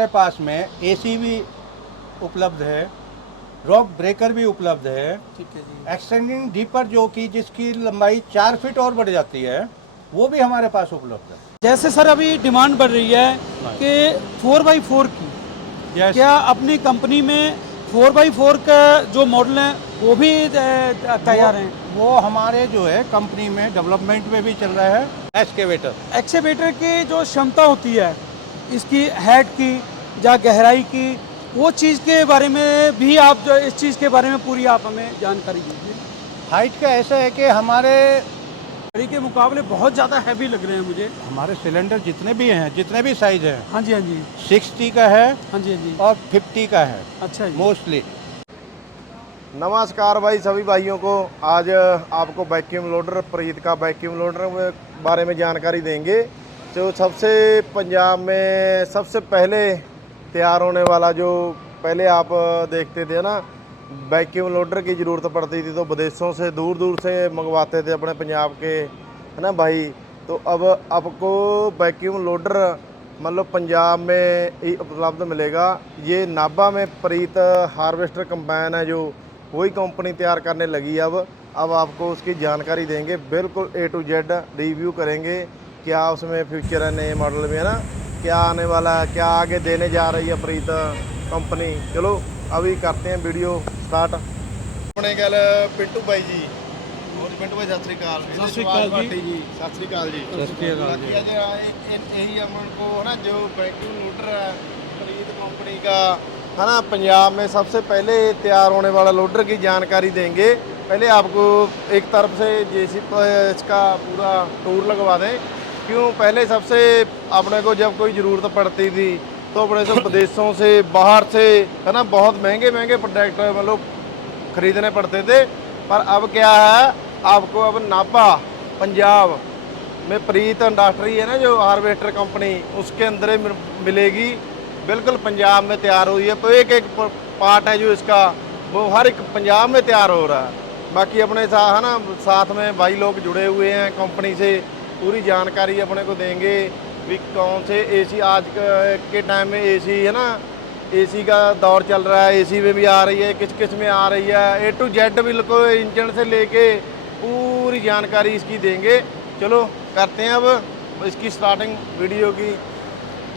हमारे पास में एसी भी उपलब्ध है, रॉक ब्रेकर भी उपलब्ध है। ठीक है जी। एक्सटेंडिंग डीपर जो कि जिसकी लंबाई 4 फीट और बढ़ जाती है, वो भी हमारे पास उपलब्ध है। जैसे सर अभी डिमांड बढ़ रही है कि 4x4 की, यस, क्या अपनी कंपनी में 4x4 का जो मॉडल है वो भी तैयार हैं? वो हमारे जो है कंपनी में डेवलपमेंट में भी चल रहा है। एक्सकेवेटर एक्सेवेटर की जो क्षमता होती है इसकी हेड की या गहराई की, वो चीज़ के बारे में भी आप जो इस चीज़ के बारे में पूरी आप हमें जानकारी दीजिए। हाइट का ऐसा है कि हमारे गाड़ी के मुकाबले बहुत ज़्यादा हैवी लग रहे हैं मुझे। हमारे सिलेंडर जितने भी हैं, जितने भी साइज हैं, हाँ जी, हाँ जी। 60 का है हाँ जी, हाँ जी। और 50 का है अच्छा जी। मोस्टली। नमस्कार भाई सभी भाइयों को। आज आपको वैक्यूम लोडर, प्रीत का वैक्यूम लोडर के बारे में जानकारी देंगे। जो सबसे पंजाब में सबसे पहले तैयार होने वाला, जो पहले आप देखते थे ना, वैक्यूम लोडर की ज़रूरत पड़ती थी तो विदेशों से दूर दूर से मंगवाते थे अपने पंजाब के, है ना भाई। तो अब आपको वैक्यूम लोडर मतलब पंजाब में ही उपलब्ध मिलेगा। ये नाभा में प्रीत हार्वेस्टर कंबाइन है, जो वही कंपनी तैयार करने लगी है। अब आपको उसकी जानकारी देंगे, बिल्कुल A to Z रिव्यू करेंगे। क्या उसमें फ्यूचर है नए मॉडल में, है ना, क्या आने वाला है, क्या आगे देने जा रही है प्रीत कंपनी। चलो अभी करते हैं वीडियो स्टार्ट। अपने गल पिंटू भाई जी, और पिंटू भाई सत श्री अकाल। सत श्री अकाल जी। सत श्री अकाल जी। बाकी आज यही हम को है ना, जो वैक्यूम लोडर है प्रीत कंपनी का, है ना, पंजाब में सबसे पहले तैयार होने वाला लोडर की जानकारी देंगे। पहले आपको एक तरफ से जेसीबी इसका पूरा टूर लगवा दें। क्यों, पहले सबसे अपने को जब कोई ज़रूरत पड़ती थी तो अपने से विदेशों से, बाहर से, है ना, बहुत महंगे महंगे प्रोडक्ट मतलब ख़रीदने पड़ते थे। पर अब क्या है, आपको अब नाभा पंजाब में प्रीत इंडस्ट्री है ना, जो हार्वेस्टर कंपनी, उसके अंदर ही मिलेगी। बिल्कुल पंजाब में तैयार हुई है। तो एक एक पार्ट है जो इसका, वो हर एक पंजाब में तैयार हो रहा है। बाकी अपने साथ है ना, साथ में भाई लोग जुड़े हुए हैं कंपनी से, पूरी जानकारी अपने को देंगे भी कौन से एसी आज के टाइम में एसी है ना, एसी का दौर चल रहा है, एसी में भी आ रही है, किस किस में आ रही है, A to Z बिल्कुल इंजन से लेके पूरी जानकारी इसकी देंगे। चलो करते हैं अब इसकी स्टार्टिंग वीडियो की।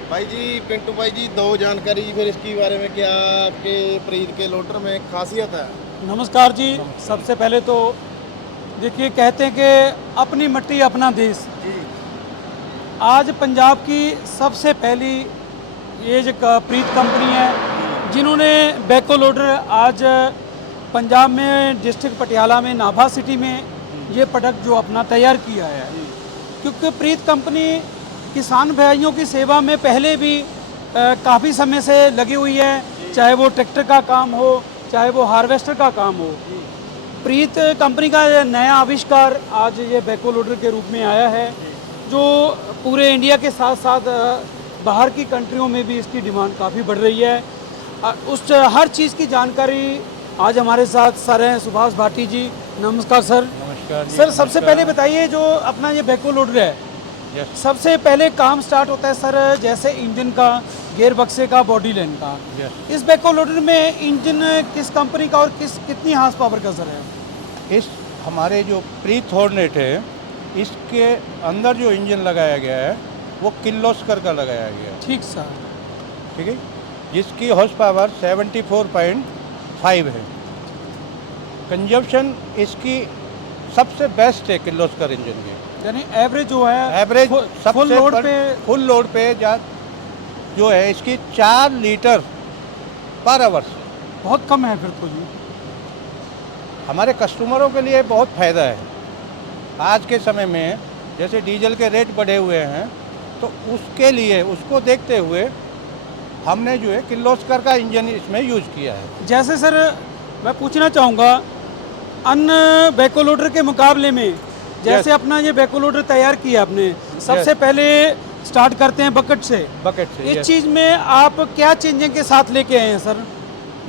भाई जी, पिंटू भाई जी, दो जानकारी फिर इसके बारे में, क्या आपके प्रीत के लोडर में खासियत है। नमस्कार जी। सबसे पहले तो देखिए, कहते हैं कि अपनी मिट्टी अपना देश। जी आज पंजाब की सबसे पहली ये जो प्रीत कंपनी है, जिन्होंने बैको लोडर आज पंजाब में डिस्ट्रिक्ट पटियाला में नाभा सिटी में ये प्रोडक्ट जो अपना तैयार किया है। क्योंकि प्रीत कंपनी किसान भाइयों की सेवा में पहले भी काफ़ी समय से लगी हुई है, चाहे वो ट्रैक्टर का काम हो, चाहे वो हार्वेस्टर का काम हो। प्रीत कंपनी का नया आविष्कार आज ये बैको लोडर के रूप में आया है, जो पूरे इंडिया के साथ साथ बाहर की कंट्रियों में भी इसकी डिमांड काफ़ी बढ़ रही है। उस हर चीज़ की जानकारी आज हमारे साथ सर हैं सुभाष भाटी जी। नमस्कार सर। नमस्कार जी। सर, सबसे नमस्कार। पहले बताइए, जो अपना ये बैको लोडर है, यस, सबसे पहले काम स्टार्ट होता है सर जैसे इंजन का, गियर बक्से का, बॉडी लाइन का। यस। इस बैको लोडर में इंजन किस कंपनी का और कितनी हार्स पावर का सर है? इस हमारे जो प्रीत हॉर्नेट है, इसके अंदर जो इंजन लगाया गया है वो किर्लोस्कर का लगाया गया है। ठीक सर। ठीक है, जिसकी हॉर्स पावर 74.5 है। कंजप्शन इसकी सबसे बेस्ट है किर्लोस्कर इंजन की। यानी एवरेज जो है, एवरेज फुल लोड पे, फुल लोड पे जो है इसकी 4 लीटर पर आवर। बहुत कम है फिर तो जी। हमारे कस्टमरों के लिए बहुत फ़ायदा है। आज के समय में जैसे डीजल के रेट बढ़े हुए हैं, तो उसके लिए, उसको देखते हुए हमने जो है किर्लोस्कर का इंजन इसमें यूज़ किया है। जैसे सर मैं पूछना चाहूँगा, अन्य बैको लोडर के मुकाबले में, जैसे अपना ये बैको लोडर तैयार किया आपने, सबसे पहले स्टार्ट करते हैं बकेट से। इस यस। चीज़ में आप क्या चेंजिंग के साथ लेके आए हैं सर?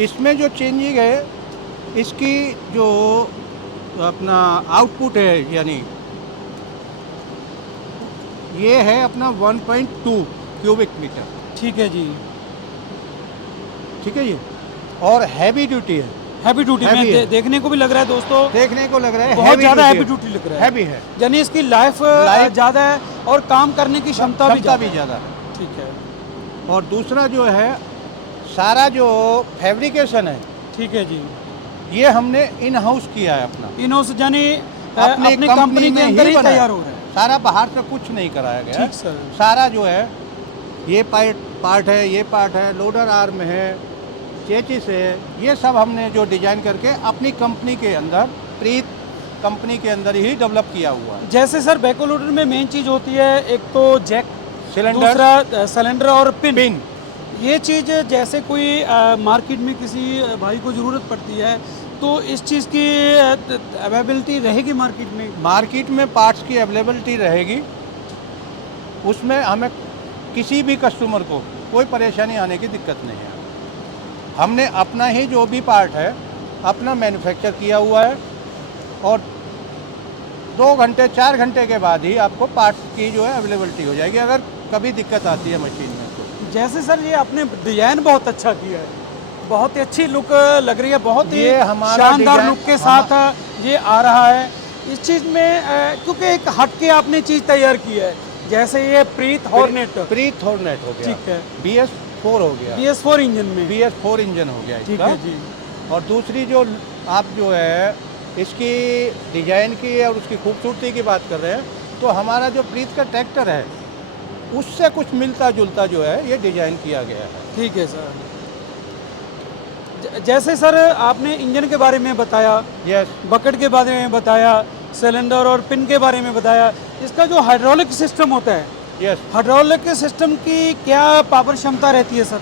इसमें जो चेंजिंग है, इसकी जो अपना आउटपुट है, यानी ये है अपना 1.2 क्यूबिक मीटर। ठीक है जी। ठीक है जी, और हैवी ड्यूटी है, हैवी ड्यूटी में Heavy है। देखने को भी लग रहा है दोस्तों, देखने को लग रहा है बहुत ज़्यादा हैवी है। ड्यूटी लग रहा है। हैवी है, यानी इसकी लाइफ Life- ज़्यादा है और काम करने की क्षमता भी क्षमता भी ज़्यादा ज़्यादा है। है। ठीक है, और दूसरा जो है, सारा जो फैब्रिकेशन है ठीक है जी। ये हमने इन हाउस किया है अपना, इनोस यानी अपनी कंपनी के अंदर ही बना है। तैयार हो रहा है। सारा बाहर से कुछ नहीं कराया गया है। ठीक सर। सारा जो है, ये पार्ट है, ये पार्ट है, लोडर आर्म है, चेचिस है, ये सब हमने जो डिजाइन करके अपनी कंपनी के अंदर, प्रीत कंपनी के अंदर ही डेवलप किया हुआ है। जैसे सर बैको लोडर में मेन चीज़ होती है, एक तो जैक, सिलेंडर, दूसरा सिलेंडर और पिन। पिन। ये चीज़ जैसे कोई मार्केट में किसी भाई को ज़रूरत पड़ती है तो इस चीज़ की अवेलेबिलिटी रहेगी मार्केट में? मार्केट में पार्ट्स की अवेलेबिलिटी रहेगी, उसमें हमें किसी भी कस्टमर को कोई परेशानी आने की दिक्कत नहीं है। हमने अपना ही जो भी पार्ट है अपना मैन्युफैक्चर किया हुआ है, और 2 घंटे 4 घंटे के बाद ही आपको पार्ट्स की जो है अवेलेबिलिटी हो जाएगी, अगर कभी दिक्कत आती है मशीन में तो। जैसे सर ये आपने डिजाइन बहुत अच्छा किया है, बहुत ही अच्छी लुक लग रही है, बहुत ही ये हमारा शानदार डिजाइन- लुक के साथ ये आ रहा है। इस चीज़ में क्योंकि एक हट के आपने चीज़ तैयार की है, जैसे ये प्रीत हॉर्नेट। प्रीत हॉर्नेट हो गया, ठीक है। BS4 हो गया, BS4 इंजन में। BS4 इंजन हो गया ठीक इसका। है जी। और दूसरी जो आप जो है इसकी डिजाइन की और उसकी खूबसूरती की बात कर रहे हैं, तो हमारा जो प्रीत का ट्रैक्टर है उससे कुछ मिलता जुलता जो है ये डिजाइन किया गया है। ठीक है सर। जैसे सर आपने इंजन के बारे में बताया, यस, बकेट के बारे में बताया, सिलेंडर और पिन के बारे में बताया, इसका जो हाइड्रोलिक सिस्टम होता है, यस। हाइड्रोलिक सिस्टम की क्या पावर क्षमता रहती है सर?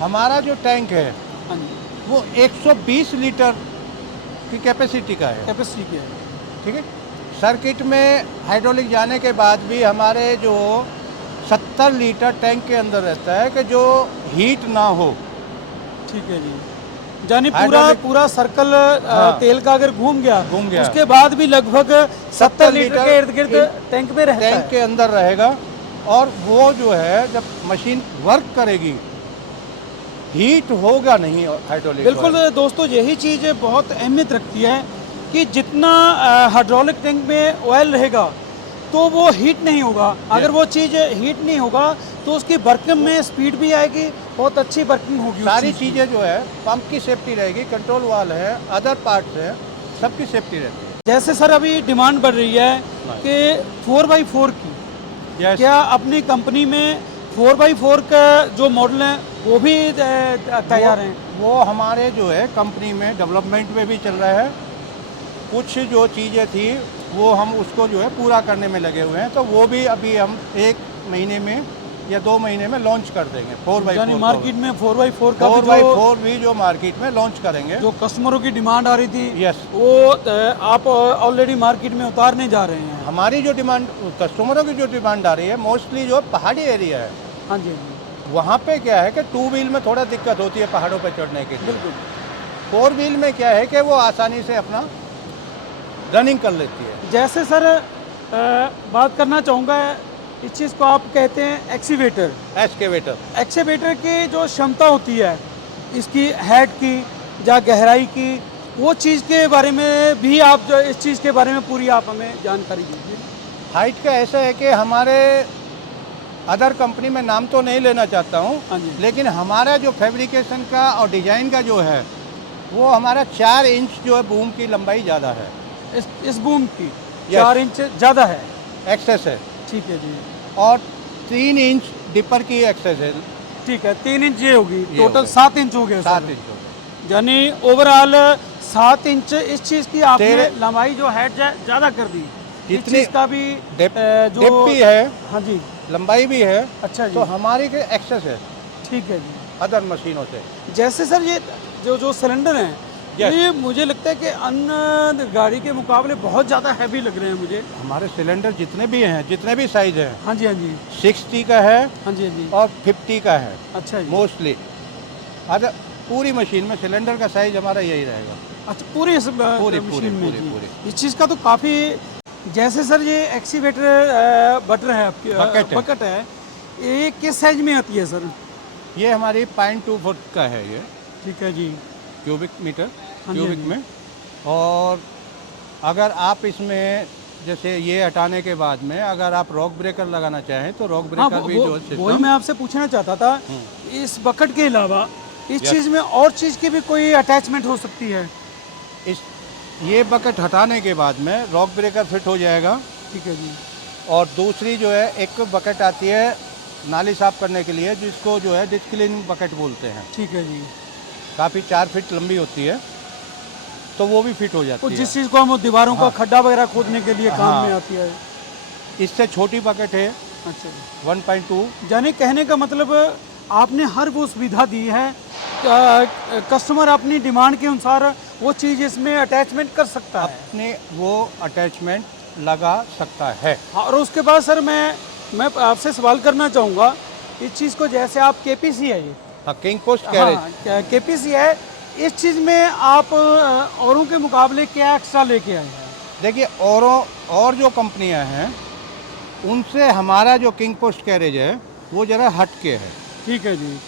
हमारा जो टैंक है हाँ जी, वो 120 लीटर की कैपेसिटी का है, कैपेसिटी की है। ठीक है। सर्किट में हाइड्रोलिक जाने के बाद भी हमारे जो 70 लीटर टैंक के अंदर रहता है कि जो हीट ना हो। ठीक है जी, यानी पूरा हाइड्रोलिक- पूरा सर्कल हाँ। तेल का अगर घूम गया गया। उसके बाद भी लगभग 70 लीटर के इर्द गिर्द इन- टैंक में रहता टैंक है। के अंदर रहेगा, और वो जो है जब मशीन वर्क करेगी हीट होगा नहीं हाइड्रोलिक। बिल्कुल दोस्तों, यही चीज़ बहुत अहमियत रखती है कि जितना हाइड्रोलिक टैंक में ऑयल रहेगा तो वो हीट नहीं होगा। अगर वो चीज़ हीट नहीं होगा तो उसकी वर्किंग में स्पीड भी आएगी, बहुत अच्छी वर्किंग होगी। उस सारी चीज़ की। चीज़ें जो है, पंप की सेफ्टी रहेगी, कंट्रोल वाल है, अदर पार्ट्स है, सबकी सेफ्टी रहती है। जैसे सर अभी डिमांड बढ़ रही है कि 4x4 की, Yes, क्या अपनी कंपनी में 4x4 का जो मॉडल है वो भी तैयार हैं? वो हमारे जो है कंपनी में डेवलपमेंट में भी चल रहा है। कुछ जो चीज़ें थी वो हम उसको जो है पूरा करने में लगे हुए हैं, तो वो भी अभी हम 1 महीने में या 2 महीने में लॉन्च कर देंगे। 4x4 यानी मार्केट में 4x4 का भी जो 4x4 भी जो मार्केट में लॉन्च करेंगे। जो कस्टमरों की डिमांड आ रही थी, यस, वो आप ऑलरेडी मार्केट में उतारने जा रहे हैं। हमारी जो डिमांड, कस्टमरों की जो डिमांड आ रही है, मोस्टली जो पहाड़ी एरिया है, हाँ जी, हाँ जी, वहाँ पे क्या है कि 2 व्हील में थोड़ा दिक्कत होती है पहाड़ों पे चढ़ने के लिए। बिल्कुल। 4 व्हील में क्या है कि वो आसानी से अपना रनिंग कर लेती है। जैसे सर बात करना चाहूँगा, इस चीज़ को आप कहते हैं एक्सीवेटर। एक्सकेवेटर, एक्सीवेटर की जो क्षमता होती है, इसकी हेड की या गहराई की, वो चीज़ के बारे में भी आप जो इस चीज़ के बारे में पूरी आप हमें जानकारी दीजिए। हाइट का ऐसा है कि हमारे अदर कंपनी में नाम तो नहीं लेना चाहता हूँ, हाँ जी। लेकिन हमारा जो फैब्रिकेशन का और डिजाइन का जो है वो हमारा 4 इंच जो है बूम की लंबाई ज़्यादा है, इस बूम की Yes. 4 इंच ज़्यादा है। एक्सेस है, ठीक है जी, और 3 इंच डिपर की एक्सेस है, ठीक है। 3 इंच ये होगी, ये टोटल हो गया। 7 इंच हो गया 7 सर। इंच हो गया। यानी ओवरऑल 7 इंच इस चीज़ की आपने तेरे- लंबाई जो है ज़्यादा कर दी। इस जितनी चीज़ का भी डेप जो डेप भी है, हाँ जी, लंबाई भी है, अच्छा जी, तो हमारी के एक्सेस है ठीक है जी। अदर मशीनों से। जैसे सर ये जो सिलेंडर हैं, Yes. ये मुझे लगता है कि अन्य गाड़ी के मुकाबले बहुत ज़्यादा हैवी लग रहे हैं मुझे। हमारे सिलेंडर जितने भी हैं, जितने भी साइज हैं, हाँ जी, हाँ जी, 60 का है हाँ जी, हाँ जी, और 50 का है अच्छा जी। मोस्टली। अदर पूरी मशीन में सिलेंडर का साइज हमारा यही रहेगा। अच्छा, पूरी इस पूरी, मशीन में पूरी, जी। पूरी। इस चीज़ का तो काफ़ी, जैसे सर ये एक्सीवेटर बटर है आपकी, बकेट है। बकेट है, ये किस साइज में आती है सर? ये हमारी 0.2 फुट का है ये, ठीक है जी। क्यूबिक मीटर, हाँ जी, क्यूबिक हाँ जी। में। और अगर आप इसमें जैसे ये हटाने के बाद में अगर आप रॉक ब्रेकर लगाना चाहें तो रॉक हाँ, ब्रेकर भी जो वही सिस्टम, मैं आपसे पूछना चाहता था, इस बकेट के अलावा इस Yes. चीज़ में और चीज़ की भी कोई अटैचमेंट हो सकती है? इस ये बकेट हटाने के बाद में रॉक ब्रेकर फिट हो जाएगा। ठीक है जी। और दूसरी जो है एक बकेट आती है नाली साफ करने के लिए, जिसको जो है डिश क्लीनिंग बकेट बोलते हैं। ठीक है जी। काफ़ी 4 फीट लंबी होती है, तो वो भी फिट हो तो जाती जिस है। चीज़ को हम दीवारों का हाँ। खड्डा वगैरह खोदने के लिए काम हाँ। में आती है। इससे छोटी बकेट है अच्छा जी। 1.2। यानी कहने का मतलब आपने हर वो सुविधा दी है, कस्टमर अपनी डिमांड के अनुसार वो चीज़ इसमें अटैचमेंट कर सकता है। अपने वो अटैचमेंट लगा सकता है। हाँ, और उसके बाद सर मैं आपसे सवाल करना चाहूँगा, इस चीज़ को जैसे आप केपीसी है ये, किंग पोस्ट कैरेज। हाँ केपीसी है, इस चीज़ में आप औरों के मुकाबले क्या एक्स्ट्रा लेके आए हैं? देखिए और जो कंपनियां हैं उनसे हमारा जो किंग पोस्ट कैरेज है वो ज़रा हट के है। ठीक है जी।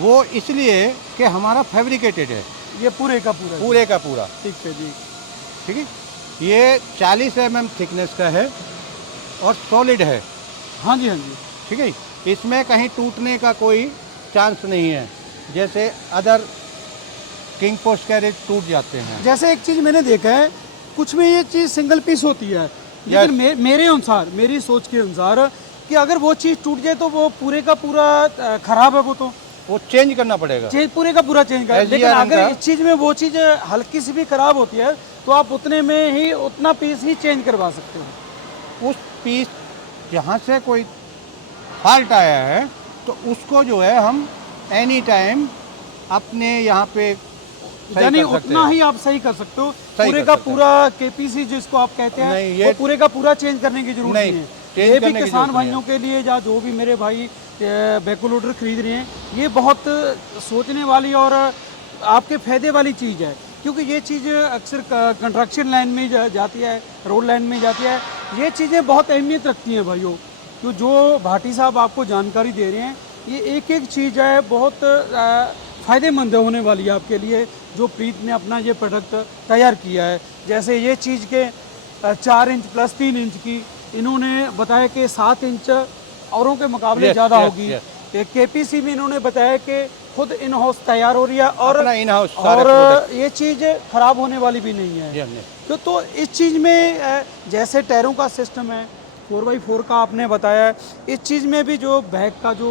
वो इसलिए कि हमारा फैब्रिकेटेड है ये पूरे का पूरा? पूरे का पूरा। ठीक है जी। ठीक है, ये 40 mm थिकनेस का है और सॉलिड है। हाँ जी, हाँ जी। ठीक है, इसमें कहीं टूटने का कोई चांस नहीं है, जैसे अदर किंग पोस्ट कैरेज टूट जाते हैं। जैसे एक चीज़ मैंने देखा है, कुछ में ये चीज़ सिंगल पीस होती है, लेकिन मेरे अनुसार, मेरी सोच के अनुसार, कि अगर वो चीज़ टूट जाए तो वो पूरे का पूरा खराब है, वो चेंज करना पड़ेगा। पूरे का पूरा चेंज कर। लेकिन SGRN अगर का- इस चीज़ में वो चीज़ हल्की सी भी खराब होती है तो आप उतने में ही उतना पीस ही चेंज करवा सकते हो। उस पीस जहाँ से कोई फॉल्ट आया है तो उसको जो है हम एनी टाइम अपने यहाँ पे सही यानी कर सकते उतना हैं। ही आप सही कर सकते हो। सही पूरे कर का सकते हैं। पूरा केपीसी जिसको आप कहते हैं, नहीं, ये- वो पूरे का पूरा चेंज करने की जरूरत नहीं, नहीं है। चेंज ये भी करने की किसान जरूरत नहीं भाइयों के लिए, या जो भी मेरे भाई बैको लोडर खरीद रहे हैं, ये बहुत सोचने वाली और आपके फायदे वाली चीज़ है, क्योंकि ये चीज़ अक्सर कंस्ट्रक्शन लाइन में जाती है, रोड लाइन में जाती है। ये चीज़ें बहुत अहमियत रखती हैं भाइयों, तो जो भाटी साहब आपको जानकारी दे रहे हैं, ये एक एक चीज़ है बहुत फ़ायदेमंद होने वाली है आपके लिए, जो प्रीत ने अपना ये प्रोडक्ट तैयार किया है। जैसे ये चीज़ के 4 इंच प्लस 3 इंच की इन्होंने बताया कि 7 इंच औरों के मुकाबले Yes, ज़्यादा yes, होगी। yes. केपीसी में इन्होंने बताया कि खुद इन हाउस तैयार हो रही है और अपना इन हाउस सारे और प्रोडक्ट। ये चीज़ खराब होने वाली भी नहीं है। जी, हमने तो इस चीज़ में जैसे टायरों का सिस्टम है, 4x4 का आपने बताया है, इस चीज़ में भी जो बैक का जो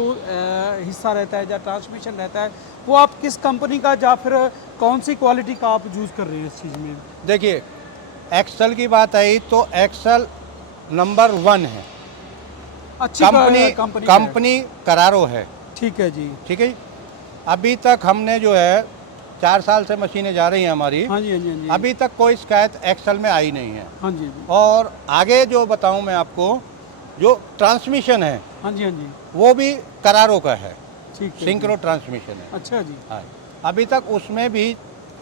हिस्सा रहता है या ट्रांसमिशन रहता है, वो आप किस कंपनी का या फिर कौन सी क्वालिटी का आप यूज़ कर रहे हैं इस चीज़ में? देखिए, एक्सल की बात आई तो एक्सल नंबर 1 है। अच्छी कंपनी कंपनी करारो है। ठीक है जी। ठीक है, अभी तक हमने जो है 4 साल से मशीनें जा रही हैं हमारी, हाँ जी, हाँ जी, हाँ जी। अभी तक कोई शिकायत एक्सल में आई नहीं है। हाँ जी, और आगे जो बताऊं मैं आपको, जो ट्रांसमिशन है हाँ जी, हाँ जी। वो भी करारो का है, ठीक है जी। सिंक्रो ट्रांसमिशन है। अच्छा जी। हाँ, अभी तक उसमें भी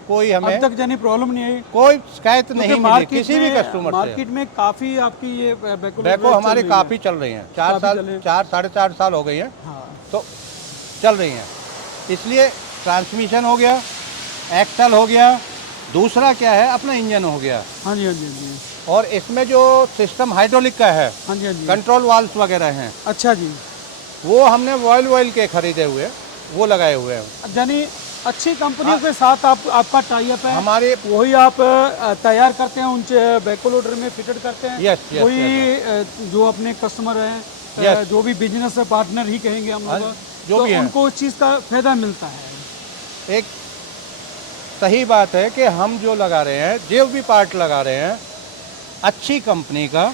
कोई अब हमें तक जानी प्रॉब्लम नहीं आई? कोई शिकायत नहीं क्योंकि मिली किसी भी कस्टमर से। मार्केट में काफ़ी आपकी ये बैको हमारे काफ़ी चल रही हैं, 4 काफ़ी साल चल रही हैं। 4 साढ़े 4 साल हो गई हैं, हाँ। तो चल रही हैं। इसलिए ट्रांसमिशन हो गया, एक्सल हो गया, दूसरा क्या है अपना इंजन हो गया। हाँ जी, हाँ जी, हाँ जी। और इसमें जो सिस्टम हाइड्रोलिक का है, हाँ जी, हाँ जी। कंट्रोल वाल्व्स वगैरह हैं, अच्छा जी। वो हमने वॉयल के खरीदे हुए, वो लगाए हुए हैं। यानी अच्छी कंपनियों के साथ आपका टाई अप है, हमारे वही आप तैयार करते हैं, उन बैको लोडर में फिटेड करते हैं। Yes, yes, वही जो अपने कस्टमर हैं, Yes. जो भी बिजनेस पार्टनर ही कहेंगे हम हाँ, लोग, जो तो भी हैं। उनको उस चीज़ का फायदा मिलता है। एक सही बात है कि हम जो लगा रहे हैं, जो भी पार्ट लगा रहे हैं, अच्छी कंपनी का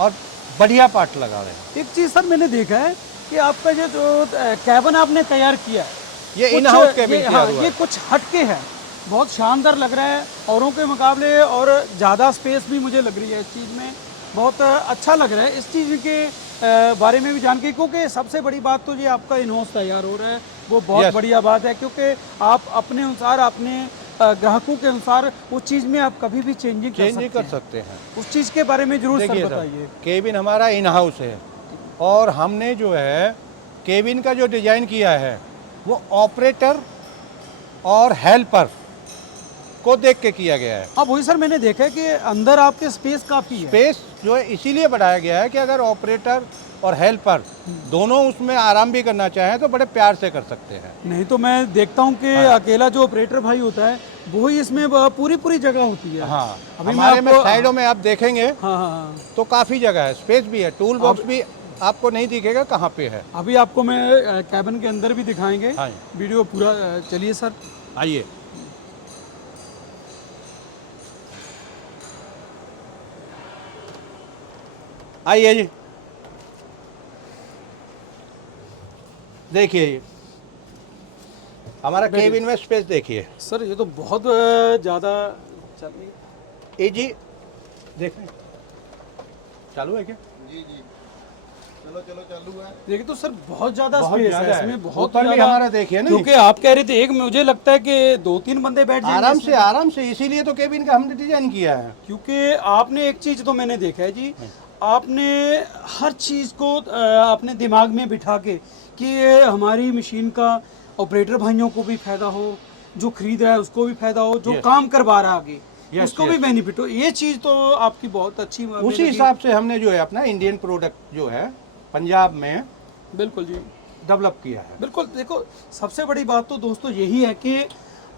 और बढ़िया पार्ट लगा रहे हैं। एक चीज़ सर मैंने देखा है कि आपका ये जो कैबिन आपने तैयार किया है, ये कुछ- इन हाउस कैबिन ये- तैयार हाँ, हुआ ये है। कुछ हटके है, बहुत शानदार लग रहा है औरों के मुकाबले, और ज़्यादा स्पेस भी मुझे लग रही है इस चीज़ में, बहुत अच्छा लग रहा है इस चीज़ के बारे में भी जान के, क्योंकि सबसे बड़ी बात तो ये आपका इन हाउस तैयार हो रहा है, वो बहुत Yes. बढ़िया बात है, क्योंकि आप अपने अनुसार, अपने ग्राहकों के अनुसार उस चीज़ में आप कभी भी चेंजिंग चेंज कर कर सकते हैं। सकते हैं। उस चीज़ के बारे में जरूर सर देखिए बताइए। केबिन हमारा इन हाउस है, और हमने जो है केबिन का जो डिज़ाइन किया है वो ऑपरेटर और हेल्पर को देख के किया गया है। अब वही सर मैंने देखा है कि अंदर आपके स्पेस काफ़ी है। स्पेस जो है इसीलिए बढ़ाया गया है कि अगर ऑपरेटर और हेल्पर दोनों उसमें आराम भी करना चाहें तो बड़े प्यार से कर सकते हैं। नहीं तो मैं देखता हूँ कि अकेला जो ऑपरेटर भाई होता है वो ही इसमें पूरी पूरी जगह होती है। हाँ, अभी मैं हमारे में आपको- साइडों में आप देखेंगे हाँ हाँ हाँ। तो काफ़ी जगह है, स्पेस भी है, टूल बॉक्स भी आपको नहीं दिखेगा कहाँ पे है। अभी आपको मैं कैबिन के अंदर भी दिखाएंगे। हाँ, वीडियो पूरा चलिए सर। आइए। आइए जी, देखिए ये हमारा केबिन में स्पेस देखिए। सर ये तो बहुत ज़्यादा चल रही है। ए जी देखें, चालू है क्या? जी जी, चलो चलो चालू है। देखिए तो सर बहुत ज़्यादा बहुत स्पेस ज़्यादा है है। इसमें, बहुत ऊपर भी ज़्यादा। हमारा देखिए ना, क्योंकि आप कह रहे थे एक, मुझे लगता है कि 2-3 बंदे बैठ जाएंगे आराम इसमें। से आराम से, इसीलिए तो केबिन का हमने डिजाइन किया है। क्योंकि आपने एक चीज़ तो मैंने देखा है जी, आपने हर चीज़ को अपने दिमाग में बिठा के कि ये हमारी मशीन का ऑपरेटर भाइयों को भी फायदा हो, जो खरीद रहा है उसको भी फायदा हो, जो Yes. काम करवा रहा है आगे Yes, उसको भी बेनिफिट हो। ये चीज़ तो आपकी बहुत अच्छी उसी हिसाब से हमने जो है अपना इंडियन प्रोडक्ट जो है पंजाब में बिल्कुल जी, डेवलप किया है। बिल्कुल। देखो सबसे बड़ी बात तो दोस्तों यही है कि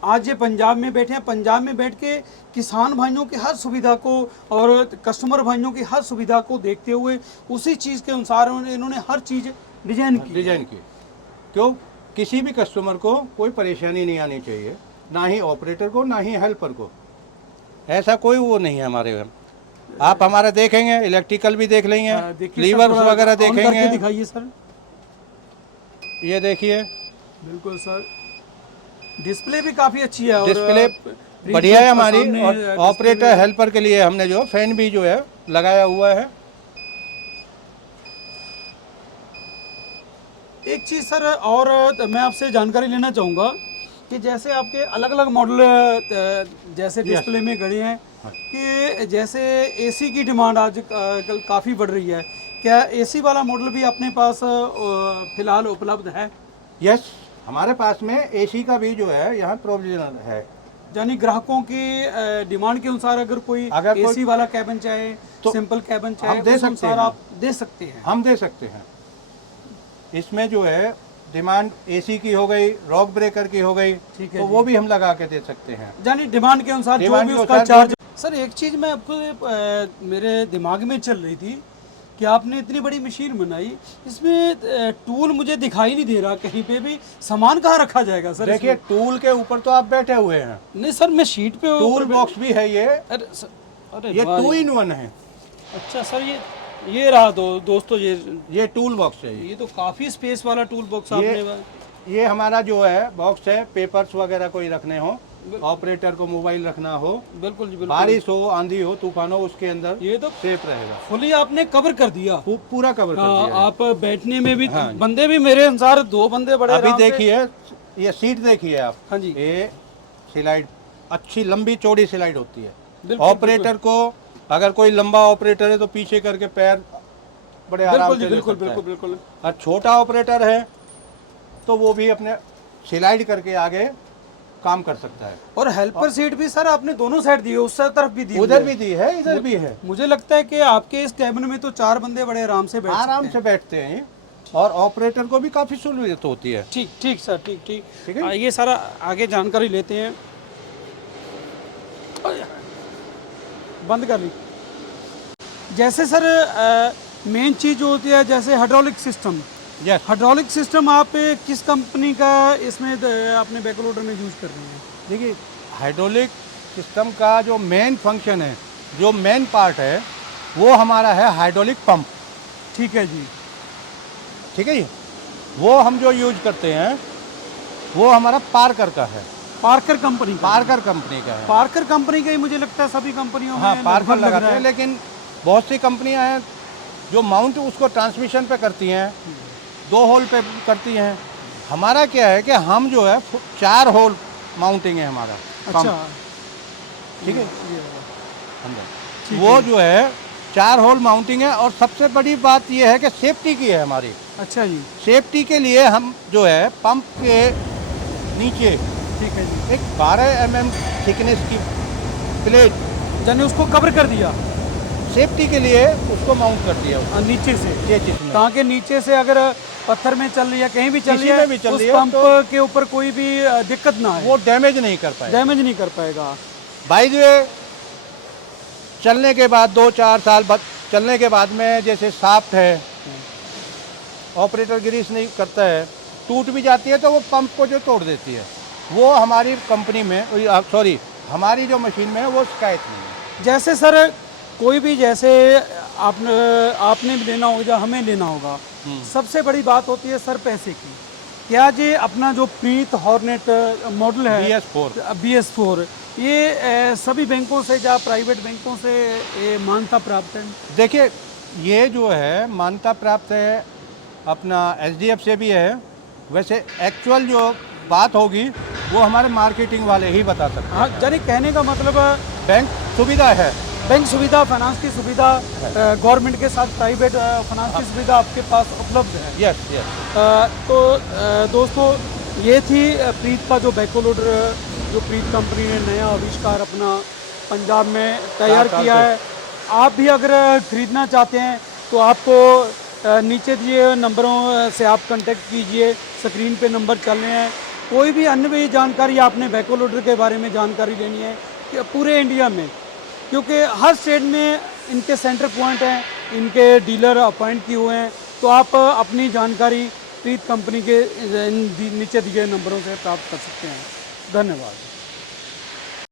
आज ये पंजाब में बैठे हैं, पंजाब में बैठ के किसान भाइयों की हर सुविधा को और कस्टमर भाइयों की हर सुविधा को देखते हुए उसी चीज़ के अनुसार इन्होंने हर चीज़ डिजाइन की। डिजाइन की, क्यों किसी भी कस्टमर को कोई परेशानी नहीं आनी चाहिए, ना ही ऑपरेटर को ना ही हेल्पर को, ऐसा कोई वो नहीं है हमारे में। आप हमारा देखेंगे इलेक्ट्रिकल भी देख लेंगे, देखिए लीवर्स सर, वगैरह ऑन करके देखेंगे। दिखाइए सर। ये देखिए बिल्कुल सर, डिस्प्ले भी काफ़ी अच्छी है और डिस्प्ले प्रिंट बढ़िया है के हमारी, सामने और डिस्प्ले ऑपरेटर भी- हेल्पर के लिए हमने जो फैन भी जो है लगाया हुआ है। एक चीज़ सर और मैं आपसे जानकारी लेना चाहूँगा कि जैसे आपके अलग अलग मॉडल जैसे डिस्प्ले में गए हैं कि जैसे एसी की डिमांड आज कल काफ़ी बढ़ रही है, क्या एसी वाला मॉडल भी अपने पास फिलहाल उपलब्ध है? यस, हमारे पास में एसी का भी जो है यहाँ प्रोविजनल है। यानी ग्राहकों की डिमांड के अनुसार अगर कोई अगर कोई- एसी वाला कैबिन चाहे तो सिंपल कैबिन चाहे हम दे उस सकते अनुसार हैं। आप दे सकते हैं। हम दे सकते हैं। इसमें जो है डिमांड एसी की हो गई, रॉक ब्रेकर की हो गई, ठीक है तो जी। वो भी हम लगा के दे सकते हैं। यानी डिमांड के अनुसार जो डिमांड भी के उसका अनुसार चार्ज। सर एक चीज़ मैं आपको मेरे दिमाग में चल रही थी कि आपने इतनी बड़ी मशीन बनाई, इसमें टूल मुझे दिखाई नहीं दे रहा कहीं पे भी, सामान कहाँ रखा जाएगा सर? देखिए टूल के ऊपर तो आप बैठे हुए हैं, इसमें? नहीं सर मैं शीट पे टूल बॉक्स भी है ये अरे ये वाह, 2 in 1 है। अच्छा सर ये रहा दोस्तों, ये टूल बॉक्स है। ये तो काफ़ी स्पेस वाला टूल बॉक्स ये- आपने। ये हमारा जो है बॉक्स है, पेपर्स वगैरह कोई रखने हो, ऑपरेटर को मोबाइल रखना हो, बिल्कुल जी बिल्कुल। बारिश हो, आंधी हो, तूफान हो, उसके अंदर ये तो सेफ रहेगा। फुली आपने कवर कर दिया। पूरा कवर कर हाँ, दिया है। आप बैठने में भी हाँ। बंदे भी मेरे अनुसार 2 बंदे बड़े अभी आराम से- देखिए ये सीट देखिए आप। हाँ जी। ये स्लाइड अच्छी लंबी चौड़ी स्लाइड होती है। बिल्कुल, ऑपरेटर को अगर कोई लंबा ऑपरेटर है तो पीछे करके पैर बड़े आराम बिल्कुल से जी ले बिल्कुल सकता है। बिल्कुल बिल्कुल। और छोटा ऑपरेटर है तो वो भी अपने स्लाइड करके आगे काम कर सकता है। और हेल्पर सीट भी सर आपने दोनों साइड दी है, उस तरफ भी दी उधर हुई भी दी है, इधर भी है। मुझे लगता है कि आपके इस कैबिन में तो 4 बंदे बड़े आराम से बैठ आराम सकते से बैठते हैं ये, और ऑपरेटर को भी काफ़ी सहूलियत होती है। हैं। ठीक ठीक सर, ठीक ठीक ठीक है। ये सारा आगे जानकारी लेते हैं। बंद कर ली। जैसे सर मेन चीज़ जो होती है जैसे hydraulic system, yes, hydraulic system आप किस कंपनी का इसमें अपने बैकलोडर में यूज कर रहे हैं? देखिए हाइड्रोलिक सिस्टम का जो मेन फंक्शन है, जो मेन पार्ट है, वो हमारा है हाइड्रोलिक पंप। ठीक है जी। ठीक है जी, वो हम जो यूज करते हैं वो हमारा पार्कर का है। पार्कर कंपनी का। पार्कर कंपनी का है। पार्कर कंपनी का ही मुझे लगता है सभी कंपनियों हाँ, में पार्कर लगभग लग लगाते रहा हैं, है। लेकिन बहुत सी कंपनियां हैं जो माउंट उसको ट्रांसमिशन पे करती हैं, 2 होल पे करती हैं। हमारा क्या है कि हम जो है 4 होल माउंटिंग है हमारा अच्छा पंप, ठीक है ये अंदर। ठीक वो जो है 4 होल माउंटिंग है, और सबसे बड़ी बात ये है कि सेफ्टी की है हमारी। अच्छा जी। सेफ्टी के लिए हम जो है पंप के नीचे ठीक है जी। एक 12 mm थिकनेस की प्लेट यानी उसको कवर कर दिया सेफ्टी के लिए उसको माउंट कर दिया नीचे से, ये जिसमें ताकि नीचे से अगर पत्थर में चल रही है, कहीं भी चल किसी रही है, में भी चल उस रही है पंप तो के ऊपर कोई भी दिक्कत ना आए, वो डैमेज नहीं कर पाए। डैमेज नहीं कर पाएगा। बाई द वे चलने के बाद 2-4 साल बाद चलने के बाद में जैसे साफ्ट है, ऑपरेटर ग्रीस नहीं करता है, टूट भी जाती है तो वो पंप को जो तोड़ देती है, वो हमारी कंपनी में सॉरी हमारी जो मशीन में है वो शिकायत नहीं है। जैसे सर कोई भी जैसे आपने भी लेना होगा, हमें लेना होगा, सबसे बड़ी बात होती है सर पैसे की। क्या जी अपना जो प्रीत हॉर्नेट मॉडल है BS4 ये सभी बैंकों से या प्राइवेट बैंकों से ये मान्यता प्राप्त है? देखिए ये जो है मान्यता प्राप्त है, अपना SDF से भी है। वैसे एक्चुअल जो बात होगी वो हमारे मार्केटिंग वाले ही बता सकते हैं। हाँ, यानी कहने का मतलब बैंक सुविधा है, बैंक सुविधा, फाइनेंस की सुविधा, गवर्नमेंट के साथ प्राइवेट फाइनेंस की सुविधा आपके पास उपलब्ध है। Yes yes. तो दोस्तों ये थी प्रीत का जो बैको लोडर, जो प्रीत कंपनी ने नया आविष्कार अपना पंजाब में तैयार किया है। आप भी अगर खरीदना चाहते हैं तो आपको नीचे दिए नंबरों से आप कांटेक्ट कीजिए, स्क्रीन पे नंबर चल रहे हैं। कोई भी अन्य भी जानकारी आपने बैको लोडर के बारे में जानकारी लेनी है कि पूरे इंडिया में, क्योंकि हर स्टेट में इनके सेंटर पॉइंट हैं, इनके डीलर अपॉइंट किए हुए हैं, तो आप अपनी जानकारी प्रीत कंपनी के नीचे दिए नंबरों से प्राप्त कर सकते हैं। धन्यवाद।